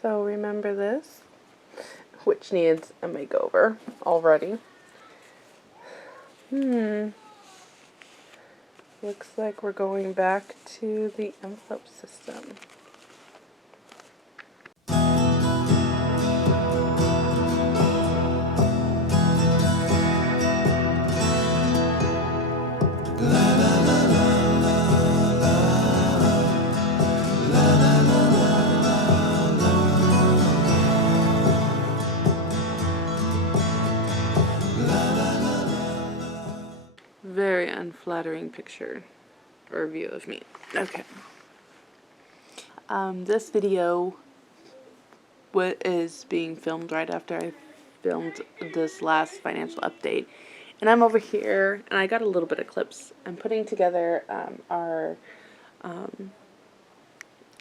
So remember this, which needs a makeover already. Looks like we're going back to the envelope system. Very unflattering picture or view of me. Okay. This video is being filmed right after I filmed this last financial update. And I'm over here, and I got a little bit of clips. I'm putting together our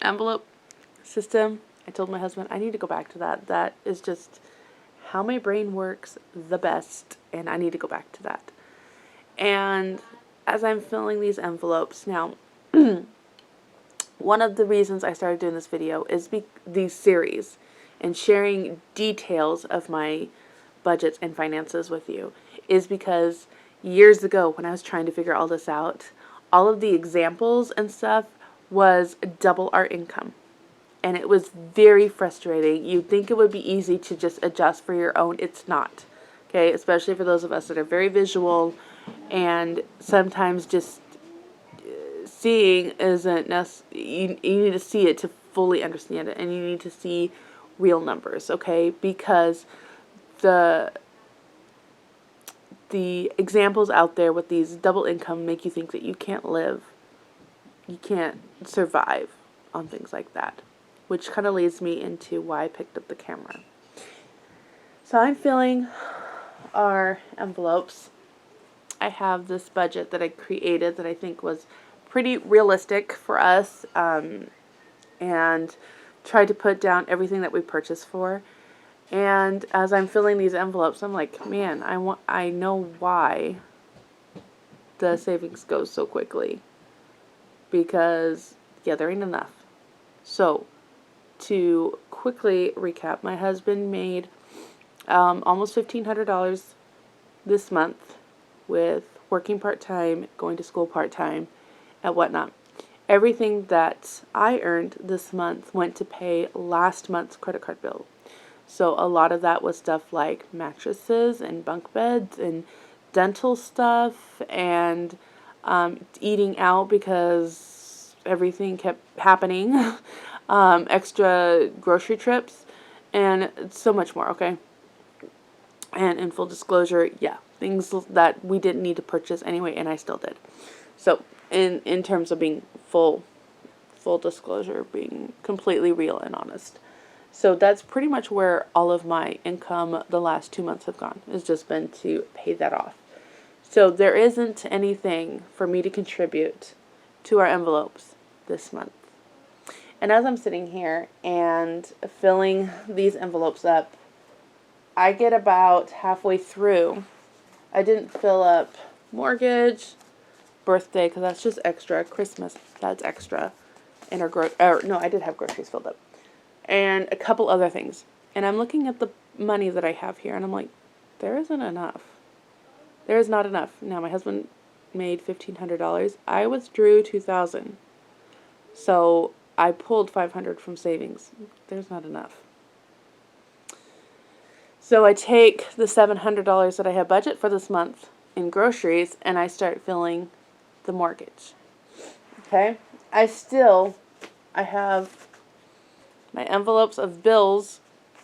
envelope system. I told my husband I need to go back to that. That is just how my brain works the best, and I need to go back to that. And as I'm filling these envelopes now, one of the reasons I started doing this video is these series and sharing details of my budgets and finances with you is because years ago when I was trying to figure all this out, all of the examples and stuff was double our income. And it was very frustrating. You'd think it would be easy to just adjust for your own. It's not. Okay, especially for those of us that are very visual, and sometimes just seeing isn't necessary. You need to see it to fully understand it, and you need to see real numbers, okay? Because the examples out there with these double income make you think that you can't live, you can't survive on things like that, which kind of leads me into why I picked up the camera. So I'm filling our envelopes. I have this budget that I created that I think was pretty realistic for us, and tried to put down everything that we purchased for. And as I'm filling these envelopes, I'm like, man, I know why the savings goes so quickly, because there ain't enough. So to quickly recap, my husband made almost $1,500 this month with working part-time, going to school part-time, and whatnot. Everything that I earned this month went to pay last month's credit card bill. So a lot of that was stuff like mattresses and bunk beds and dental stuff and eating out because everything kept happening, extra grocery trips, and so much more, okay? And in full disclosure, things that we didn't need to purchase anyway, and I still did. So in terms of being full disclosure, being completely real and honest. So that's pretty much where all of my income the last 2 months have gone. It's just been to pay that off. So there isn't anything for me to contribute to our envelopes this month. And as I'm sitting here and filling these envelopes up, I get about halfway through. I didn't fill up mortgage, birthday, because that's just extra. Christmas, that's extra. And I did have groceries filled up. And a couple other things. And I'm looking at the money that I have here, and I'm like, there isn't enough. There is not enough. Now, my husband made $1,500. I withdrew $2,000. So I pulled $500 from savings. There's not enough. So I take the $700 that I have budget for this month in groceries, and I start filling the mortgage. Okay? I have my envelopes of bills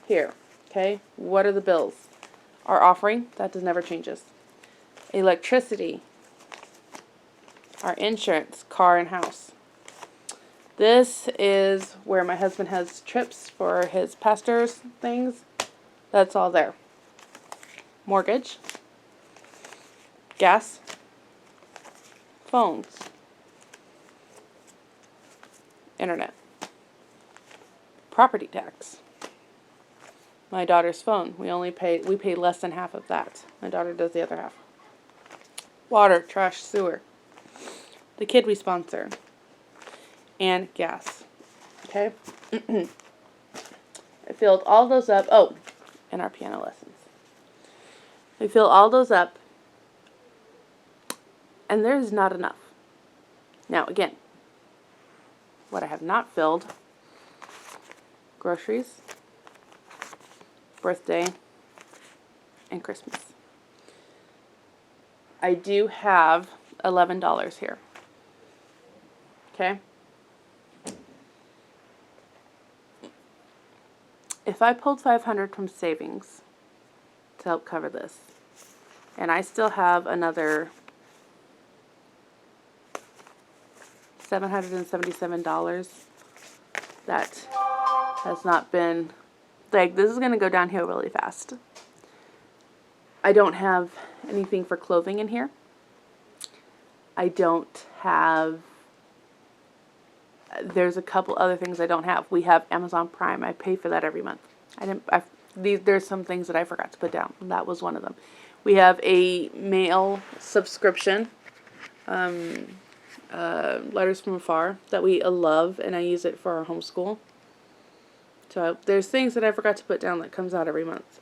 here. Okay? What are the bills? Our offering, that never changes. Electricity. Our insurance, car and house. This is where my husband has trips for his pastor's things. That's all there. Mortgage. Gas. Phones. Internet. Property tax. My daughter's phone. We pay less than half of that. My daughter does the other half. Water, trash, sewer. The kid we sponsor. And gas. Okay? I filled all those up. Oh, and our piano lessons. I fill all those up, and there's not enough. Now, again, what I have not filled: groceries, birthday, and Christmas. I do have $11 here. Okay? If I pulled $500 from savings to help cover this, and I still have another $777 that has not been, like, this is going to go downhill really fast. I don't have anything for clothing in here. I don't have, there's a couple other things I don't have. We have Amazon Prime. I pay for that every month. There's some things that I forgot to put down. That was one of them. We have a mail subscription, Letters from Afar, that we love, and I use it for our homeschool. So there's things that I forgot to put down that comes out every month.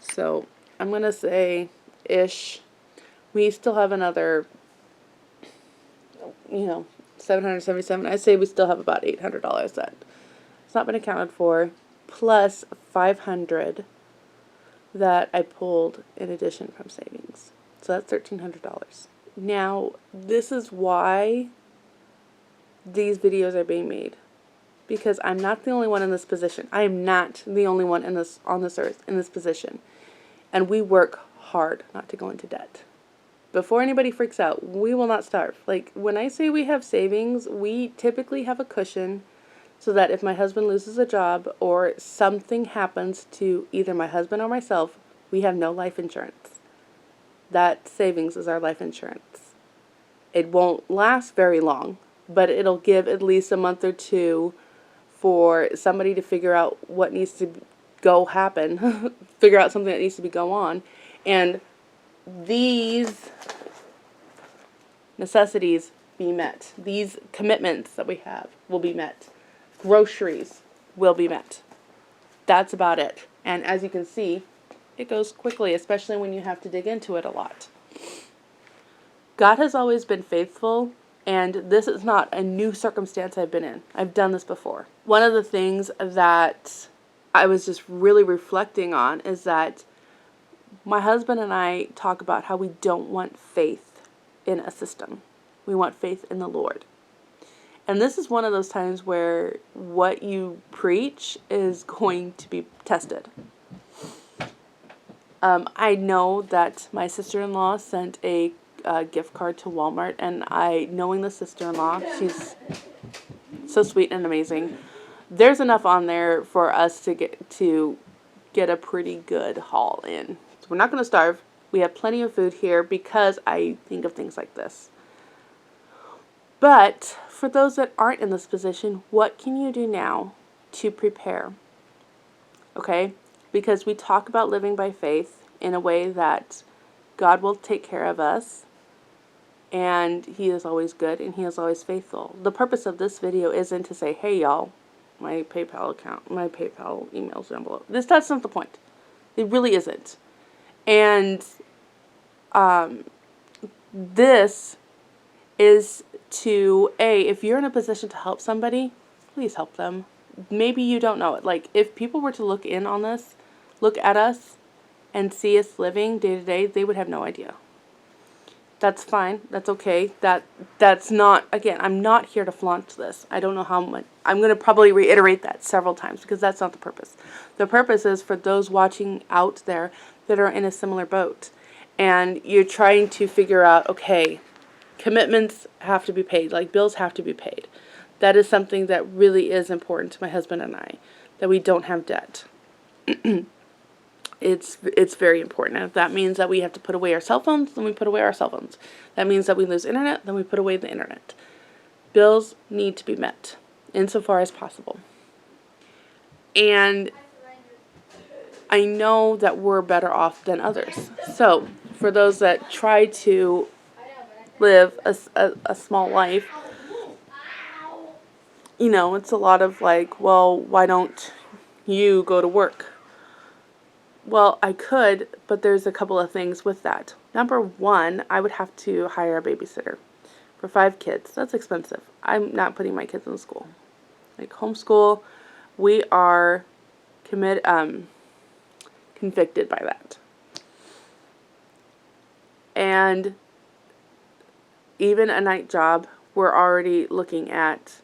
So I'm going to say ish. We still have another, $777. I say we still have about $800 that it's not been accounted for, plus $500 that I pulled in addition from savings. So that's $1,300. Now, this is why these videos are being made. Because I'm not the only one in this position. I am not the only one on this earth in this position. And we work hard not to go into debt. Before anybody freaks out, we will not starve. Like, when I say we have savings, we typically have a cushion so that if my husband loses a job or something happens to either my husband or myself, we have no life insurance. That savings is our life insurance. It won't last very long, but it'll give at least a month or two for somebody to figure out what needs to happen, figure out something that needs to go on, and these necessities be met. These commitments that we have will be met. Groceries will be met. That's about it. And as you can see, it goes quickly, especially when you have to dig into it a lot. God has always been faithful, and this is not a new circumstance I've been in. I've done this before. One of the things that I was just really reflecting on is that my husband and I talk about how we don't want faith in a system. We want faith in the Lord. And this is one of those times where what you preach is going to be tested. I know that my sister-in-law sent a gift card to Walmart, and knowing the sister-in-law, she's so sweet and amazing. There's enough on there for us to get a pretty good haul in. So we're not going to starve. We have plenty of food here because I think of things like this. But for those that aren't in this position, what can you do now to prepare? Okay? Because we talk about living by faith in a way that God will take care of us, and He is always good, and He is always faithful. The purpose of this video isn't to say, hey y'all, my PayPal account, my PayPal email's down below. That's not the point. It really isn't. And this is to, if you're in a position to help somebody, please help them. Maybe you don't know it. Like, if people were to look at us and see us living day to day, they would have no idea. That's fine. That's okay. That's not, again, I'm not here to flaunt this. I don't know how much. I'm going to probably reiterate that several times because that's not the purpose. The purpose is for those watching out there that are in a similar boat. And you're trying to figure out, okay, commitments have to be paid. Like, bills have to be paid. That is something that really is important to my husband and I, that we don't have debt. It's very important. And if that means that we have to put away our cell phones, then we put away our cell phones. That means that we lose internet, then we put away the internet. Bills need to be met insofar as possible. And I know that we're better off than others. So for those that try to live a small life, it's a lot of like, well, why don't you go to work. Well, I could, but there's a couple of things with that. Number one, I would have to hire a babysitter for 5 kids. That's expensive. I'm not putting my kids in school. Like homeschool, we are convicted by that. And even a night job, we're already looking at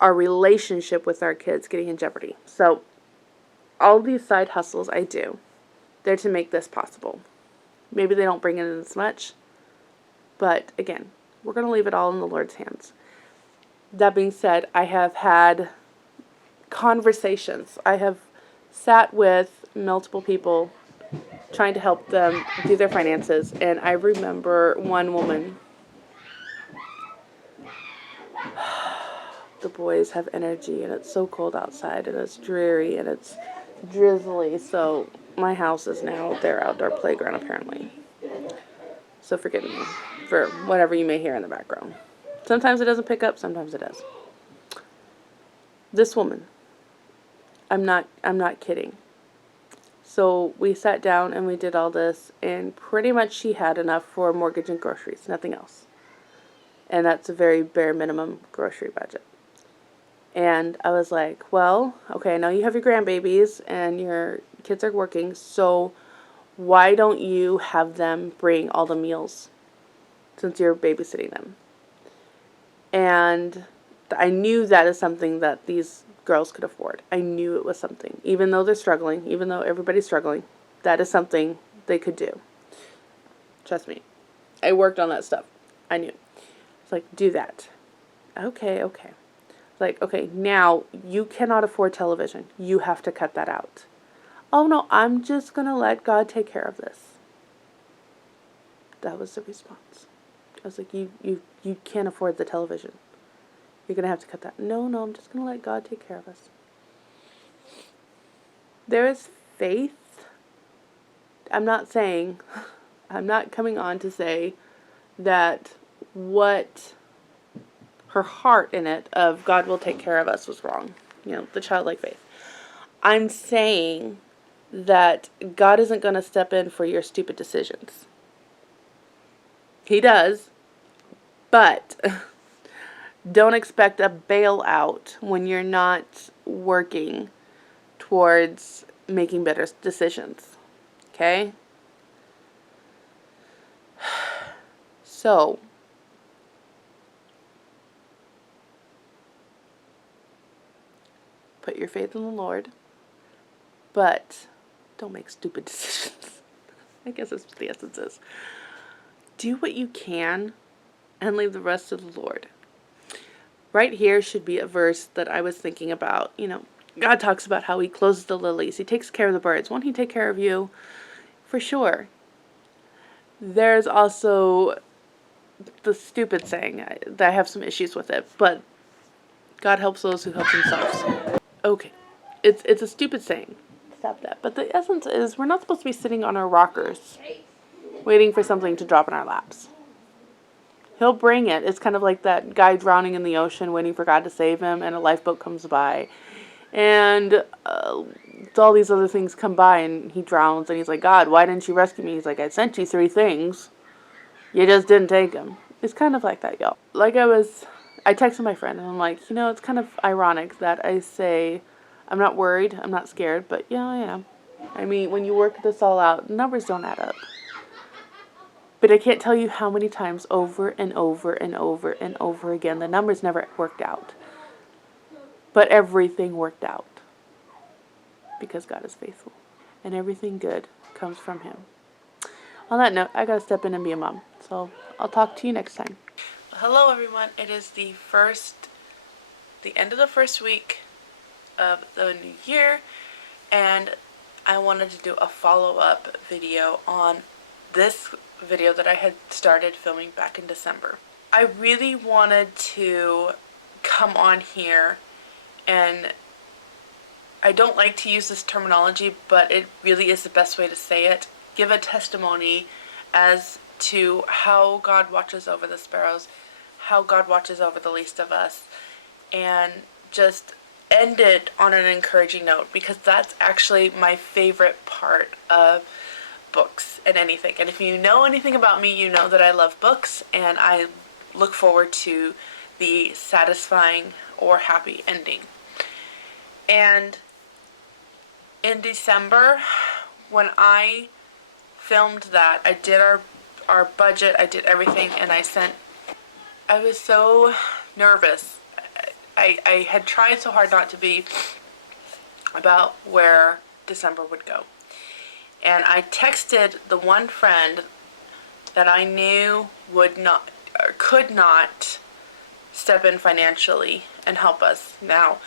our relationship with our kids getting in jeopardy. So all these side hustles I do, they're to make this possible. Maybe they don't bring in as much, but again, we're going to leave it all in the Lord's hands. That being said, I have had conversations. I have sat with multiple people trying to help them do their finances, and I remember one woman. The boys have energy, and it's so cold outside, and it's dreary, and it's drizzly, so my house is now their outdoor playground, apparently. So forgive me for whatever you may hear in the background. Sometimes it doesn't pick up, sometimes it does. This woman, I'm not kidding. So we sat down and we did all this, and pretty much she had enough for mortgage and groceries, nothing else. And that's a very bare minimum grocery budget. And I was like, well, okay, I know you have your grandbabies and your kids are working, so why don't you have them bring all the meals since you're babysitting them? And I knew that is something that these girls could afford. I knew it was something. Even though they're struggling, even though everybody's struggling, that is something they could do. Trust me. I worked on that stuff. I knew. It's like, do that. Okay. Like, okay, now you cannot afford television. You have to cut that out. Oh no, I'm just going to let God take care of this. That was the response. I was like, you can't afford the television. You're going to have to cut that. No, I'm just going to let God take care of us. There is faith. I'm not coming on to say that what her heart in it of God will take care of us was wrong. The childlike faith. I'm saying that God isn't going to step in for your stupid decisions. He does, but don't expect a bailout when you're not working towards making better decisions. Okay? So, put your faith in the Lord, but don't make stupid decisions. I guess that's what the essence is. Do what you can and leave the rest to the Lord. Right here should be a verse that I was thinking about. God talks about how he clothes the lilies. He takes care of the birds. Won't he take care of you? For sure. There's also the stupid saying that I have some issues with it, but God helps those who help themselves. Okay. It's a stupid saying. Stop that. But the essence is we're not supposed to be sitting on our rockers waiting for something to drop in our laps. He'll bring it. It's kind of like that guy drowning in the ocean waiting for God to save him, and a lifeboat comes by. And all these other things come by, and he drowns, and he's like, God, why didn't you rescue me? He's like, I sent you 3 things. You just didn't take them. It's kind of like that, y'all. I texted my friend, and I'm like, it's kind of ironic that I say, I'm not worried, I'm not scared, but yeah, I am. I mean, when you work this all out, numbers don't add up. But I can't tell you how many times over and over and over and over again, the numbers never worked out. But everything worked out. Because God is faithful. And everything good comes from him. On that note, I gotta step in and be a mom. So I'll talk to you next time. Hello everyone. It is the end of the first week of the new year. And I wanted to do a follow-up video on this video that I had started filming back in December. I really wanted to come on here, and I don't like to use this terminology, but it really is the best way to say it. Give a testimony as to how God watches over the sparrows, how God watches over the least of us, and just end it on an encouraging note, because that's actually my favorite part of books and anything. And if you know anything about me, you know that I love books, and I look forward to the satisfying or happy ending. And in December, when I filmed that, I did our budget, I did everything, and I was so nervous. I had tried so hard not to be about where December would go. And I texted the one friend that I knew would not or could not step in financially and help us. Now,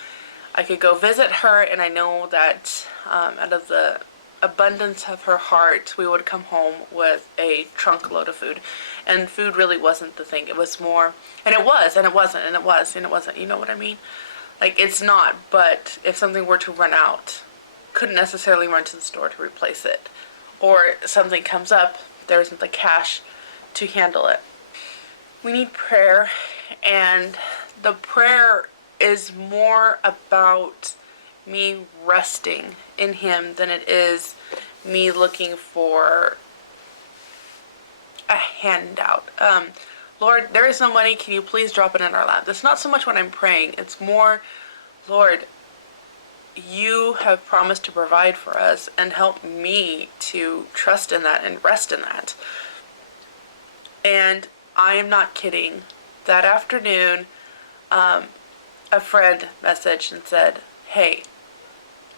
I could go visit her, and I know that out of the abundance of her heart, we would come home with a trunk load of food. And food really wasn't the thing. It was more, and it was, and it wasn't, and it was, and it wasn't. You know what I mean? Like, it's not, but if something were to run out, couldn't necessarily run to the store to replace it. Or something comes up, there isn't the cash to handle it. We need prayer, and the prayer is more about me resting in Him than it is me looking for a handout. Lord, there is no money, can you please drop it in our lap? That's not so much what I'm praying. It's more, Lord, you have promised to provide for us, and help me to trust in that and rest in that. And I am not kidding. That afternoon, a friend messaged and said, hey,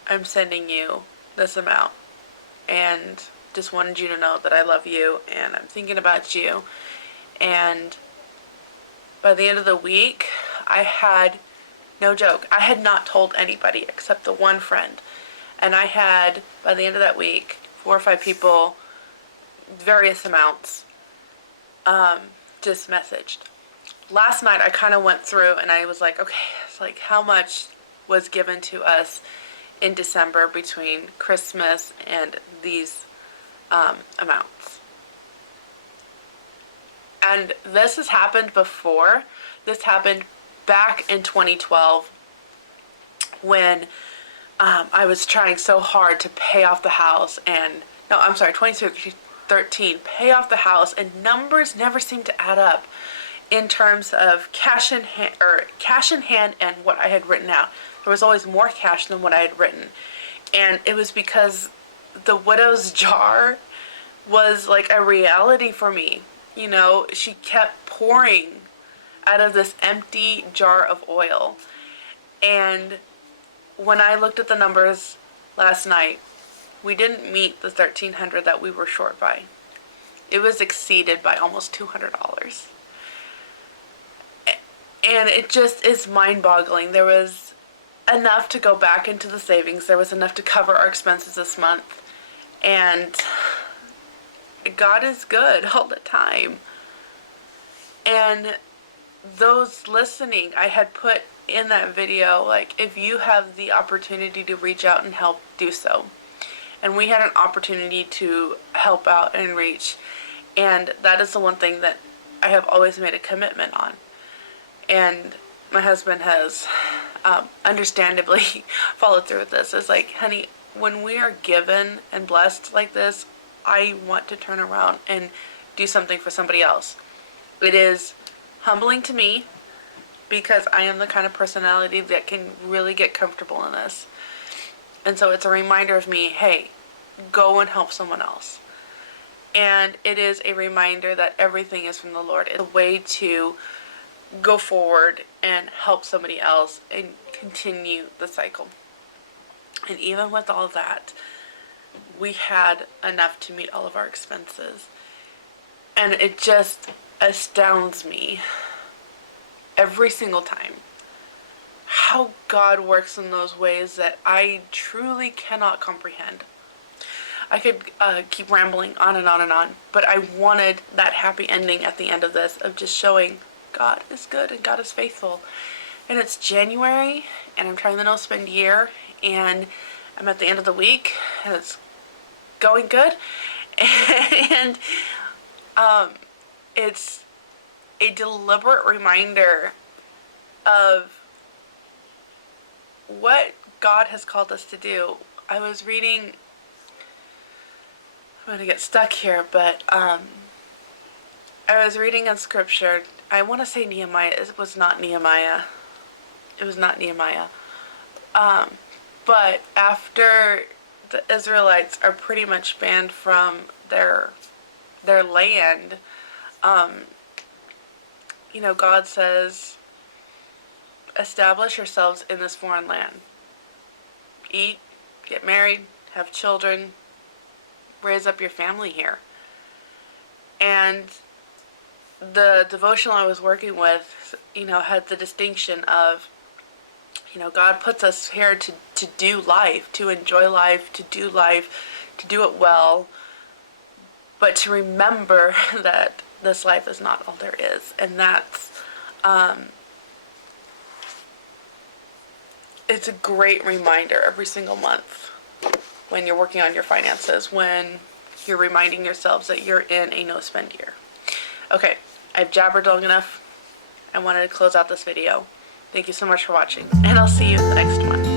I'm sending you this amount, and just wanted you to know that I love you, and I'm thinking about you. And by the end of the week, I had, no joke, I had not told anybody except the one friend. And I had, by the end of that week, 4 or 5 people, various amounts, just messaged. Last night, I kind of went through, and I was like, okay, it's like, how much was given to us in December between Christmas and these amounts? And this has happened before. This happened back in 2012 when I was trying so hard to pay off the house, and no, I'm sorry, 2013, pay off the house, and numbers never seemed to add up in terms of cash in hand and what I had written out. There was always more cash than what I had written, and it was because the widow's jar was like a reality for me. You know, she kept pouring out of this empty jar of oil. And when I looked at the numbers last night, we didn't meet the $1,300 that we were short by. It was exceeded by almost $200. And it just is mind-boggling. There was enough to go back into the savings. There was enough to cover our expenses this month. And God is good all the time. And those listening, I had put in that video, like, if you have the opportunity to reach out and help, do so. And we had an opportunity to help out and reach. And that is the one thing that I have always made a commitment on. And my husband has understandably followed through with this. It's like, honey, when we are given and blessed like this, I want to turn around and do something for somebody else. It is humbling to me because I am the kind of personality that can really get comfortable in this. And so it's a reminder of me, hey, go and help someone else. And it is a reminder that everything is from the Lord. It's a way to go forward and help somebody else and continue the cycle. And even with all that, we had enough to meet all of our expenses. And it just astounds me every single time how God works in those ways that I truly cannot comprehend. I could keep rambling on and on and on, but I wanted that happy ending at the end of this, of just showing God is good and God is faithful. And it's January, and I'm trying the no-spend year, and I'm at the end of the week, and it's going good. And it's a deliberate reminder of what God has called us to do. I was reading, I'm going to get stuck here, but I was reading in scripture. I want to say Nehemiah. It was not Nehemiah. It was not Nehemiah. But after the Israelites are pretty much banned from their land, God says, establish yourselves in this foreign land. Eat, get married, have children, raise up your family here. And the devotional I was working with, had the distinction of, God puts us here to do life, to enjoy life, to do it well, but to remember that this life is not all there is. And that's, it's a great reminder every single month when you're working on your finances, when you're reminding yourselves that you're in a no-spend year. Okay, I've jabbered long enough. I wanted to close out this video. Thank you so much for watching, and I'll see you in the next one.